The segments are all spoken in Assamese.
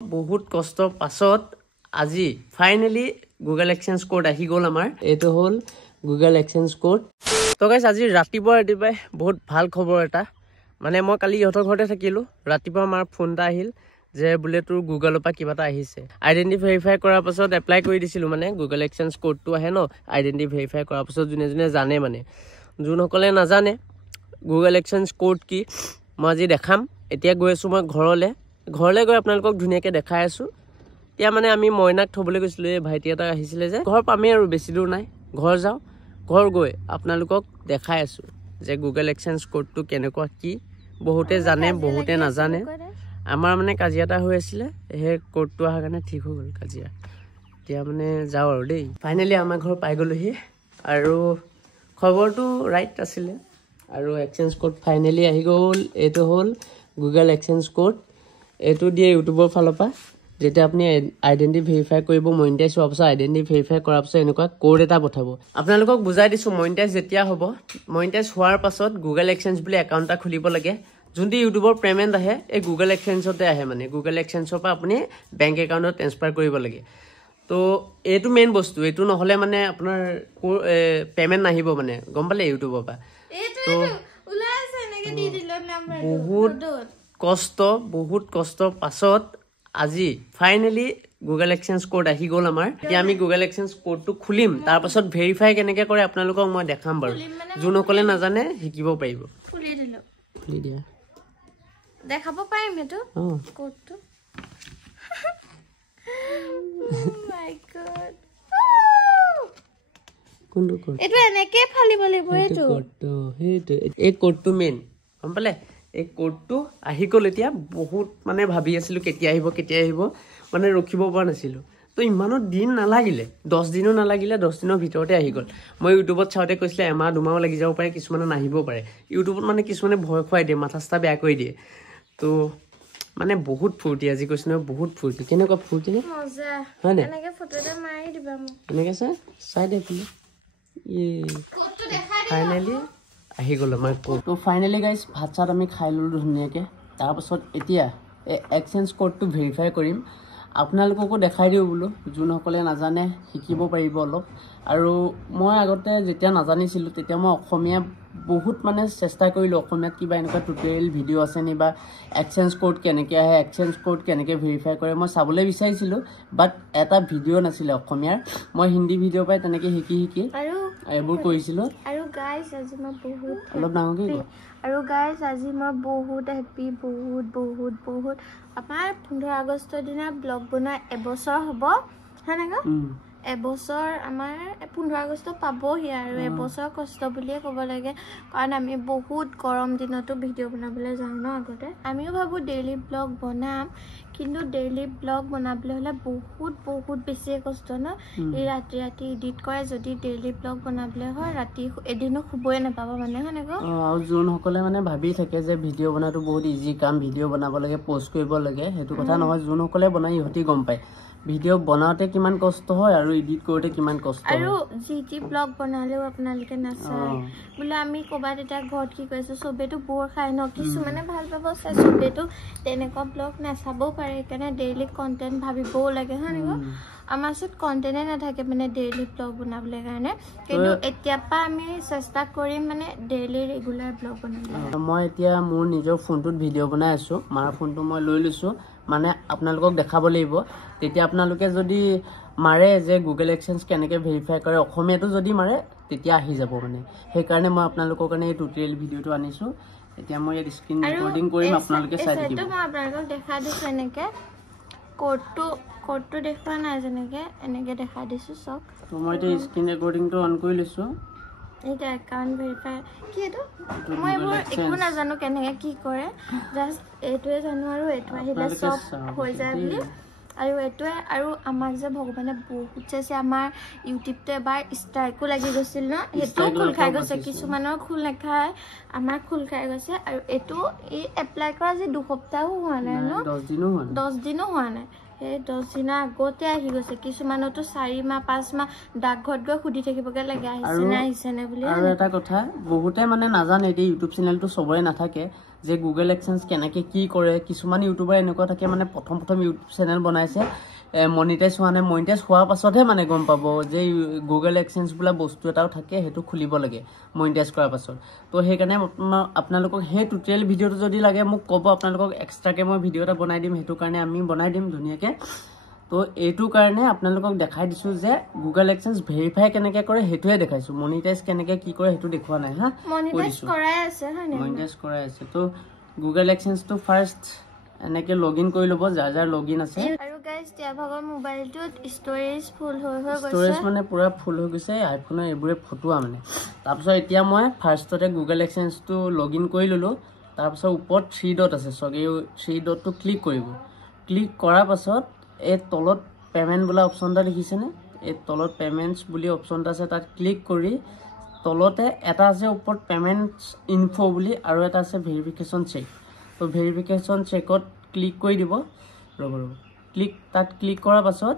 বহুত কষ্টৰ পাছত আজি ফাইনালি গুগল এক্সচেঞ্জ কোড আহি গ'ল আমাৰ এইটো হ'ল গুগল এক্সচেঞ্জ কোড তো গাইস আজি ৰাতিপুৱাই বহুত ভাল খবৰ এটা মানে মই কালি ইহঁতৰ ঘৰতে থাকিলো ৰাতিপুৱা আমাৰ ফোন এটা আহিল যে বুলে তোৰ গুগলৰ পৰা কিবা এটা আহিছে আইডেন্টি ভেৰিফাই কৰাৰ পাছত এপ্লাই কৰি দিছিলো মানে গুগল এক্সচেঞ্জ কোডটো আহে ন আইডেন্টি ভেৰিফাই কৰাৰ পাছত যোনে জানে মানে যোনসকলে নাজানে গুগল এক্সচেঞ্জ কোড কি মই আজি দেখাম এতিয়া গৈ আছো মই ঘৰলে গৈ আপোনালোকক ধুনীয়াকৈ দেখাই আছো এতিয়া মানে আমি মইনাক থবলৈ গৈছিলো এই ভাইটি এটা আহিছিলে যে ঘৰ পামেই আৰু বেছি দূৰ নাই ঘৰ যাও ঘৰ গৈ আপোনালোকক দেখাই আছো যে গুগল এক্সচেঞ্জ কোডটো কেনেকুৱা কি বহুতে জানে বহুতে নাজানে আমাৰ মানে কাজিয়া এটা হৈ আছিল এই কোডটো আহাৰ কাৰণে ঠিক হৈ গ'ল কাজিয়া এতিয়া মানে যাও আৰু দেই ফাইনালি আমাৰ ঘৰ পাই গ'লোহি আৰু খবৰটো ৰাইট আছিলে আৰু এক্সচেঞ্জ কোড ফাইনালি আহি গ'ল এইটো হ'ল গুগল এক্সচেঞ্জ কোড এইটো দিয়ে ইউটিউবৰ ফালৰ পৰা যেতিয়া আপুনি আইডেন্টি ভেৰিফাই কৰিব মনিটাইজ হোৱাৰ পাছত আইডেন্টি ভেৰিফাই কৰাৰ পাছত এনেকুৱা কোড এটা পঠাব আপোনালোকক বুজাই দিছো মনিটাইজ যেতিয়া হ'ব মনিটাইজ হোৱাৰ পাছত গুগল এক্সচেঞ্জ বুলি একাউণ্ট এটা খুলিব লাগে যোনটো ইউটিউবৰ পেমেণ্ট আহে এই গুগল এক্সচেঞ্জতে আহে মানে গুগল এক্সচেঞ্জৰ পৰা আপুনি বেংক একাউণ্টত ট্ৰান্সফাৰ কৰিব লাগে তো এইটো মেইন বস্তু এইটো নহ'লে মানে আপোনাৰ পেমেণ্ট নাহিব মানে গম পালে ইউটিউবৰ পৰা তো বহুত কষ্টৰ পাছত আজি ফাইনালি গুগল এক্সচেঞ্জ কোড আহি গ'ল আমাৰ এতিয়া আমি গুগল এক্সচেঞ্জ কোডটো খুলিম তাৰ পাছত ভেৰিফাই কেনেকৈ কৰে আপোনালোকক মই দেখাম বাৰু যোনসকলে নাজানে শিকিব পাৰিব খুলি দিয়া দেখাব পাৰিম এইটো কোডটো মাই গড কোনটো কোড এইটো এনেকৈ ফালিব লাগিব এইটো কোডটো সেইটো এই কোডটো মেইন গম পালে এই কোডটো আহি গ'ল এতিয়া বহুত মানে ভাবি আছিলোঁ কেতিয়া আহিব মানে ৰখিব পৰা নাছিলোঁ তো ইমানো দিন নালাগিলে 10 দিনো নালাগিলে 10 দিনৰ ভিতৰতে আহি গ'ল মই ইউটিউবত চাওঁতে কৈছিলে এমাহ দুমাহো লাগি যাব পাৰে কিছুমানে নাহিব পাৰে ইউটিউবত মানে কিছুমানে ভয় খুৱাই দিয়ে মাথা চাথা বেয়া কৰি দিয়ে তো মানে বহুত ফূৰ্তি আজি কৈছোঁ নহয় বহুত ফূৰ্তি কেনেকুৱা ফূৰ্তি মজা হয়নে এনেকৈ ফটো এটা মাৰি দিবা মোক এনেকৈ চাই দে বোলে কোডটো দেখাই দিবা ফাইনেলি আহি গ'ল আমাৰ কোড তো ফাইনেলি গাইজ ভাত চাত আমি খাই ল'লোঁ ধুনীয়াকৈ তাৰপাছত এতিয়া এই এক্সচেঞ্জ কোডটো ভেৰিফাই কৰিম আপোনালোককো দেখাই দিওঁ বোলো যোনসকলে নাজানে শিকিব পাৰিব অলপ আৰু মই আগতে যেতিয়া নাজানিছিলোঁ তেতিয়া মই অসমীয়া বহুত মানে চেষ্টা কৰিলোঁ অসমীয়াত কিবা এনেকুৱা টিউটৰিয়েল ভিডিঅ' আছে নি বা এক্সচেঞ্জ কোড কেনেকৈ আহে এক্সচেঞ্জ কোড কেনেকৈ ভেৰিফাই কৰে মই চাবলৈ বিচাৰিছিলোঁ বাট এটা ভিডিঅ' নাছিলে অসমীয়াৰ মই হিন্দী ভিডিঅ' পাই তেনেকৈ শিকি আৰু এইবোৰ কৰিছিলোঁ আৰু গাইজ আজি মই বহুত অলপ ডাঙৰকৈ কওঁ আৰু গাইজ আজি মই বহুত হেপী বহুত আমাৰ 15 আগষ্টৰ দিনা ব্লগ বনোৱা এবছৰ হ'ব সেনেকৈ এবছৰ আমাৰ 15 আগষ্ট পাবহি আৰু এবছৰ কষ্ট বুলিয়ে ক'ব লাগে কাৰণ আমি বহুত গৰম দিনতো ভিডিঅ' বনাবলৈ যাওঁ ন আগতে আমিও ভাবোঁ ডেইলি ব্লগ বনাম কিন্তু ডেইলি ব্লগ বনাবলৈ হ'লে বহুত বেছিয়ে কষ্ট ন এই ৰাতি এডিট কৰে যদি ডেইলি ব্লগ বনাবলৈ হয় ৰাতি এদিনো শুবই নাপাব মানে সেনেকৈ আৰু যোনসকলে মানে ভাবি থাকে যে ভিডিঅ' বনোৱাটো বহুত ইজি কাম ভিডিঅ' বনাব লাগে পষ্ট কৰিব লাগে সেইটো কথা নহয় যোনসকলে বনাই ইহঁতি গম পায় ভিডিঅ' বনাওঁতে কিমান কষ্ট হয় আৰু এডিট কৰোঁতে কিমান কষ্ট হয় আৰু যি ব্লগ বনালেও আপোনালোকে নাচায় বোলে আমি ক'ৰবাত এতিয়া ঘৰত কি কৰিছোঁ চবেইতো বৰ খায় ন কিছুমানে ভাল পাব চাই চবেইতো তেনেকুৱা ব্লগ নাচাবও পাৰে সেইকাৰণে ডেইলি কণ্টেণ্ট ভাবিবও লাগে সেনেকুৱা আমাৰ ওচৰত কণ্টেণ্টে নাথাকে মানে ডেইলি ব্লগ বনাবলৈ কাৰণে কিন্তু এতিয়াৰ পৰা আমি চেষ্টা কৰিম মানে ডেইলি ৰেগুলাৰ ব্লগ বনাবলৈ মই এতিয়া মোৰ নিজৰ ফোনটোত ভিডিঅ' বনাই আছোঁ মাৰ ফোনটো মই লৈ লৈছোঁ মানে আপোনালোকক দেখাব লাগিব তেতিয়া আপোনালোকে যদি মাৰে যে গুগল এক্সচেঞ্জ কেনেকৈ ভেৰিফাই কৰে অসমীয়াটো যদি মাৰে তেতিয়া আহি যাব মানে সেইকাৰণে মই আপোনালোকৰ কাৰণে এই টিউটৰিয়েল ভিডিঅ'টো আনিছোঁ এতিয়া মই ইয়াত স্ক্ৰীন ৰেকৰ্ডিং কৰিম আপোনালোকে চাই থাকিব মই আপোনালোকক দেখাই দিছোঁ এনেকৈ কোডটো দেখুওৱা নাই যেনেকৈ এনেকৈ দেখাই দিছোঁ চাওক তো মই এতিয়া স্ক্ৰীন ৰেকৰ্ডিংটো অন কৰি লৈছোঁ এইটো একাউণ্ট ভেৰিফাই কি এইটো মই এইবোৰ একো নাজানো কেনেকৈ কি কৰে জাষ্ট এইটোৱে জানো আৰু এইটো আহিলে চব হৈ যায় বুলি আৰু এইটোৱে আৰু আমাক যে ভগৱানে বহুত চাইছে আমাৰ ইউটিউবটো এবাৰ ষ্ট্ৰাইকো লাগি গৈছিল ন সেইটোও খোল খাই গৈছে কিছুমানৰ খোল নাখায় আমাৰ খোল খাই গৈছে আৰু এইটো এই এপ্লাই কৰা যে 2 সপ্তাহো হোৱা নাই ন 10 দিনো হোৱা নাই সেই 10 দিনৰ আগতে আহি গৈছে কিছুমানতো 4 মাহ 5 মাহ ডাকঘৰত গৈ সুধি থাকিবগে লাগে আহিছে নে বুলি আৰু এটা কথা বহুতে মানে নাজানে যে ইউটিউব চেনেলটো সবৰে নাথাকে যে গুগল এক্সেঞ্চ কেনেকে কি কৰে কিছুমান ইউটিউবাৰ এনেকুৱা থাকে মানে প্ৰথম ইউটিউব চেনেল বনাইছে মনিটাইজ হোৱা নাই মনিটাইজ হোৱাৰ পাছতহে মানে গম পাব যে গুগল এক্সেঞ্চ বোলা বস্তু এটাও থাকে সেইটো খুলিব লাগে মনিটাইজ কৰাৰ পাছত তো সেইকাৰণে আপোনালোকক সেই টোটেল ভিডিঅ'টো যদি লাগে মোক ক'ব আপোনালোকক এক্সট্ৰাকে মই ভিডিঅ' এটা বনাই দিম সেইটো কাৰণে আমি বনাই দিম ধুনীয়াকৈ তো এইটো কাৰণে আপোনালোকক দেখাই দিছোঁ যে গুগল এক্সেঞ্চ ভেৰিফাই কেনেকৈ কৰে সেইটোৱে দেখাইছোঁ মনিটাইজ কেনেকৈ কি কৰে সেইটো দেখুওৱা নাই হা মনিটাইজ কৰাই আছে তো গুগল এক্সেঞ্চটো ফাৰ্ষ্ট এনেকৈ লগ ইন কৰি ল'ব যাৰ লগ ইন আছে আৰু গাইজ তিয়াভাগৰ মোবাইলটোত ষ্ট'ৰেজ ফুল হৈ গৈছে ষ্ট'ৰেজ মানে পুৰা ফুল হৈ গৈছে আইফোনৰ এইবোৰে ফটোৱা মানে তাৰপিছত এতিয়া মই ফাৰ্ষ্টতে গুগল এক্সেঞ্চটো লগ ইন কৰি ল'লোঁ তাৰপিছত ওপৰত 3 ডট আছে চবে 3 ডটটো ক্লিক কৰিব ক্লিক কৰাৰ পাছত এই তলত পেমেণ্ট বোলা অপশ্যন এটা দেখিছেনে এই তলত পেমেণ্টছ বুলি অপশ্যন এটা আছে তাত ক্লিক কৰি তলতে এটা আছে ওপৰত পেমেণ্টছ ইনফো বুলি আৰু এটা আছে ভেৰিফিকেশ্যন চেক তো ভেৰিফিকেশ্যন চেকত ক্লিক কৰি দিব ৰ'ব তাত ক্লিক কৰাৰ পাছত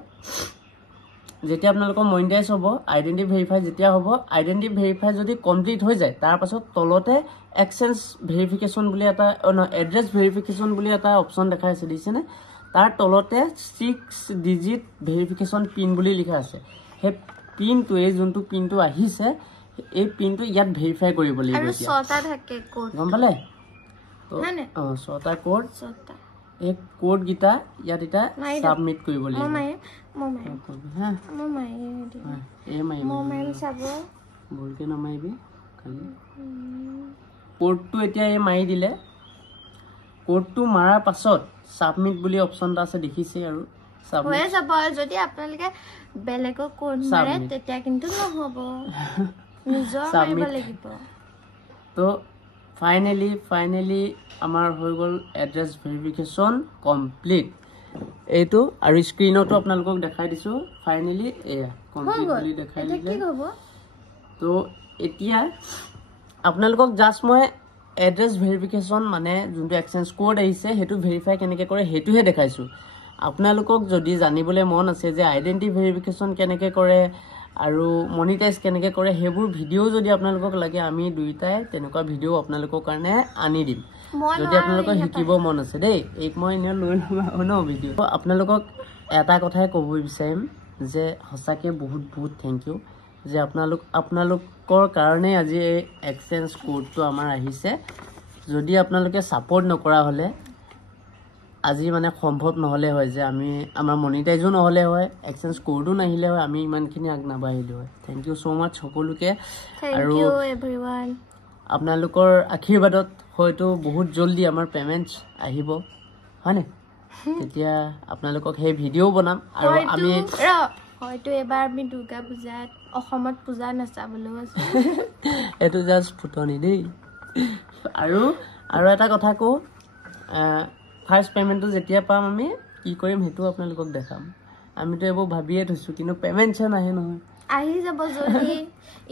যেতিয়া আপোনালোকৰ মনিটাইজ হ'ব আইডেণ্টি ভেৰিফাই যেতিয়া হ'ব আইডেণ্টি ভেৰিফাই যদি কমপ্লিট হৈ যায় তাৰ পাছত তলতে এক্সেঞ্চ ভেৰিফিকেশ্যন বুলি এটা এড্ৰেছ ভেৰিফিকেশ্যন বুলি এটা অপশ্যন দেখাই আছে দিছেনে তাৰ তলতে 6 ডিজিট ভেৰিফিকেশ্যন পিন বুলি লিখা আছে সেই পিনটো এই যোনটো পিনটো আহিছে এই পিনটো ইয়াত ভেৰিফাই কৰিব লাগিব আৰু 6টা থাকে কোড গম পালে তো 6টা কোড এই কোড গিটা ইয়াত এটা সাবমিট কৰিব লাগিব বলকে নমাইবি খালি কোডটো এতিয়া এই মাৰি দিলে কোডটো মাৰাৰ পাছত সাবমিট বুলি অপশ্যন এটা আছে দেখিছে আৰু হৈ যাব যদি আপোনালোকে বেলেগৰ কোড মাৰে তেতিয়া কিন্তু নহ'ব নিজৰ মাৰিব লাগিব তো ফাইনেলি আমাৰ হৈ গ'ল এড্ৰেছ ভেৰিফিকেশ্যন কমপ্লিট এইটো আৰু স্ক্ৰীনতো আপোনালোকক দেখাই দিছোঁ ফাইনেলি এয়া কমপ্লিট বুলি দেখাই দিলে তো এতিয়া আপোনালোকক জাষ্ট মই এড্ৰেছ ভেৰিফিকেশ্যন মানে যোনটো এক্সেঞ্জ কোড আহিছে সেইটো ভেৰিফাই কেনেকৈ কৰে সেইটোহে দেখাইছোঁ আপোনালোকক যদি জানিবলৈ মন আছে যে আইডেণ্টি ভেৰিফিকেশ্যন কেনেকৈ কৰে আৰু মনিটাইজ কেনেকৈ কৰে সেইবোৰ ভিডিঅ' যদি আপোনালোকক লাগে আমি দুইটাই তেনেকুৱা ভিডিঅ' আপোনালোকৰ কাৰণে আনি দিম যদি আপোনালোকৰ শিকিব মন আছে দেই এক মই এনে লৈ ল'ম ন ভিডিঅ' আপোনালোকক এটা কথাই ক'ব বিচাৰিম যে সঁচাকৈ বহুত থেংক ইউ যে আপোনালোকৰ কাৰণে আজি এই এক্সেঞ্জ কোডটো আমাৰ আহিছে যদি আপোনালোকে ছাপোৰ্ট নকৰা হ'লে আজি মানে সম্ভৱ নহ'লে হয় যে আমাৰ মনিটাইজো নহ'লে হয় এক্সেঞ্জ কোডো নাহিলে হয় আমি ইমানখিনি আগ নাবাঢ়িলোঁ হয় থেংক ইউ ছ' মাছ সকলোকে আৰু আপোনালোকৰ আশীৰ্বাদত হয়তো বহুত জলদি আমাৰ পেমেণ্টছ আহিব হয়নে তেতিয়া আপোনালোকক সেই ভিডিঅ' বনাম আৰু আমি হয়তো এবাৰ আমি দুৰ্গা পূজাত অসমত পূজা নাচাবলৈও আছে এইটো জাষ্ট ফুটনি দেই আৰু এটা কথা কওঁ ফাৰ্ষ্ট পেমেণ্টটো যেতিয়া পাম আমি কি কৰিম সেইটো আপোনালোকক দেখাম আমিতো এইবোৰ ভাবিয়ে থৈছোঁ কিন্তু পেমেণ্টছে নাহে নহয় আহি যাব যদি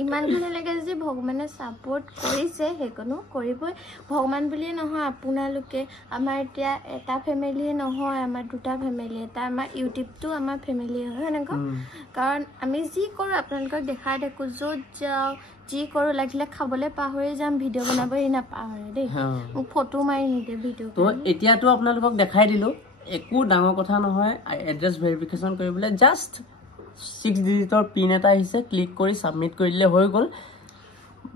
ইমানখিনিলৈকে যদি ভগৱানে ছাপোৰ্ট কৰিছে সেইকণো কৰিবই ভগৱান বুলিয়ে নহয় আপোনালোকে আমাৰ এতিয়া এটা ফেমিলিয়ে নহয় আমাৰ দুটা ফেমিলি এটা আমাৰ ইউটিউবটো আমাৰ ফেমিলি হয় এনেকুৱা কাৰণ আমি যি কৰোঁ আপোনালোকক দেখাই থাকোঁ য'ত যাওঁ যি কৰোঁ লাগিলে খাবলৈ পাহৰি যাম ভিডিঅ' বনাবই নাপাহৰে দেই মোক ফটো মাৰি নিদিয়ে ভিডিঅ' তো এতিয়াতো আপোনালোকক দেখাই দিলোঁ একো ডাঙৰ কথা নহয় এড্ৰেছ ভেৰিফিকেশ্যন কৰিবলৈ জাষ্ট 6 ডিজিটৰ পিন এটা আহিছে ক্লিক কৰি সাবমিট কৰি দিলে হৈ গ'ল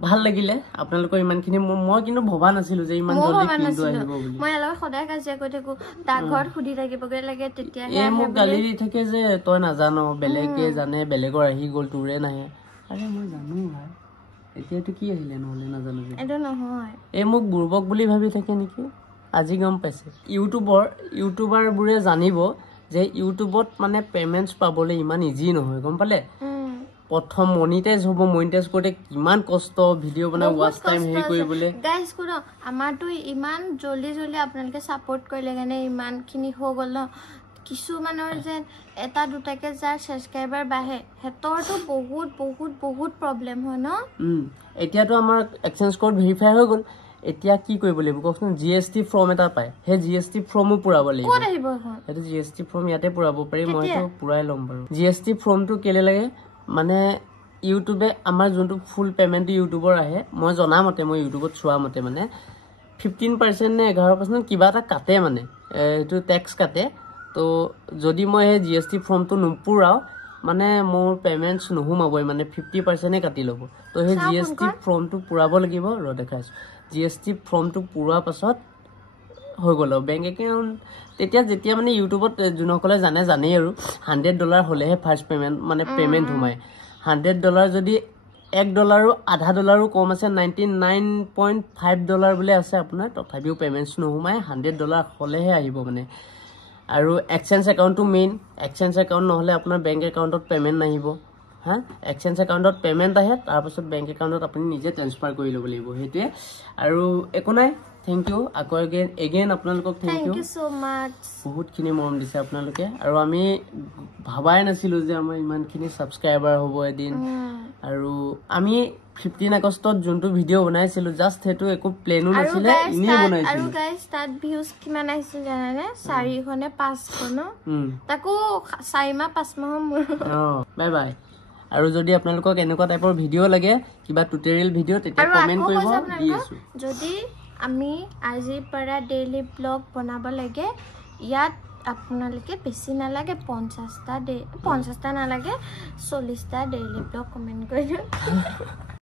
ভাল লাগিলে আপোনালোকৰ ইমানখিনি মই কিন্তু ভবা নাছিলোঁ যে ইমান জলদি পিনটো আহিব বুলি মই অলপ সদায় কাজিয়া কৰি থাকোঁ ডাকঘৰত সুধি থাকিবগৈ লাগে তেতিয়া এই মোক গালি দি থাকে যে তই নাজানো বেলেগে জানে বেলেগৰ আহি গ'ল তোৰে নাহে আৰে মই জানো ভাই এতিয়াতো কি আহিলে নহ'লে নাজানো যে এইটো নহয় এই মোক বুৰ্বক বুলি ভাবি থাকে নেকি আজি গম পাইছে ইউটিউবাৰবোৰে জানিব যে ইউটিউবত মানে পেমেণ্টছ পাবলৈ ইমান ইজি নহয় গম পালে প্ৰথম মনিটাইজ হ'ব মনিটাইজ কৰোঁতে কিমান কষ্ট ভিডিঅ' বনাই ৱাচ টাইম হেৰি কৰিবলৈ গাইজ শুনো আমাৰতো ইমান জল্দি আপোনালোকে ছাপোৰ্ট কৰিলে কাৰণে ইমানখিনি হৈ গ'ল ন কিছুমানৰ যেন এটা দুটাকে যাৰ ছাবস্ক্ৰাইবাৰ বাঢ়ে সিহঁতৰতো বহুত প্ৰব্লেম হয় ন এতিয়াতো আমাৰ এক্সেঞ্জ কোড ভেৰিফাই হৈ গ'ল এতিয়া কি কৰিব লাগিব কওকচোন GST ফৰ্ম এটা পায় হে GST ফৰ্মও পুৰাব লাগিব ক'ত আহিব এখন এটা GST ফৰ্ম ইয়াতে পুৰাব পাৰি মইতো পুৰাই ল'ম বাৰু GST ফৰ্মটো কেলে লাগে মানে ইউটিউবে আমাৰ যোনটো ফুল পেমেন্ট ইউটিউবৰ আহে মই জনা মতে মই ইউটিউবত চোৱা মতে মানে 15% নে 11% কিবা এটা কাটে মানে এটো ট্যাক্স কাটে তো যদি মই হে GST ফৰ্মটো নুপুৰাও মানে মোৰ পেমেন্টস নহুমাবই মানে 50% কাটি ল'ব তো হে GST ফৰ্মটো পুৰাব লাগিব ৰ দেখাইছো GST ফৰ্মটো পুৰা পাছত হৈ গ'ল বেংক একাউন্ট তেতিয়া যেতিয়া মানে ইউটিউবত জুনকলে জানে আৰু $100 হলেহে ফাৰ্স্ট পেমেন্ট মানে পেমেন্ট হুমাই $100 যদি $1 $0.5 কম আছে $99.5 বুলি আছে আপোনাৰ তথাপিও পেমেন্টস নহুমাই $100 হলেহে আহিব মানে আৰু এক্সচেঞ্জ একাউন্টটো মেইন এক্সচেঞ্জ একাউন্ট নহলে আপোনাৰ বেংক একাউন্টত পেমেন্ট নাহিব হা এক্সচেঞ্জ একাউন্টত পেমেন্ট আহে তাৰ পাছত বেংক একাউন্টত আপুনি নিজে ট্ৰান্সফাৰ কৰি ল'ব লাগিব হেতুৱে আৰু একো নাই থ্যাংক ইউ আকৌ এগেইন আপোনালোকক থ্যাংক ইউ সো মাচ বহুতখিনি মৰম দিছে আপোনালোকে আৰু আমি ভাবাই নাছিলো যে আমাৰ ইমানখিনি সাবস্ক্ৰাইবাৰ হ'ব এদিন আৰু আমি 15 আগষ্টত যোনটো ভিডিও বনাইছিলো জাস্ট হেতু একো প্লেনো নাছিলে ইনি বনাইছিলো আৰু গাইস তাত ভিউজ কিমান আহিছিল জানানে 4 খনে 5 খন তাকো 4 মাহ 5 মাহ মোৰ বাই বাই আৰু যদি আপোনালোকক এনেকুৱা টাইপৰ ভিডিও লাগে কিবা টিউটোৰিয়েল ভিডিও তেতিয়া কমেন্ট কৰিব দি আছো যদি আমি আজি পৰা ডেইলি ব্লগ বনাব লাগে ইয়াত আপোনালোকে বেছি নালাগে 50টা নালাগে 40টা ডেইলি ব্লগ কমেন্ট কৰি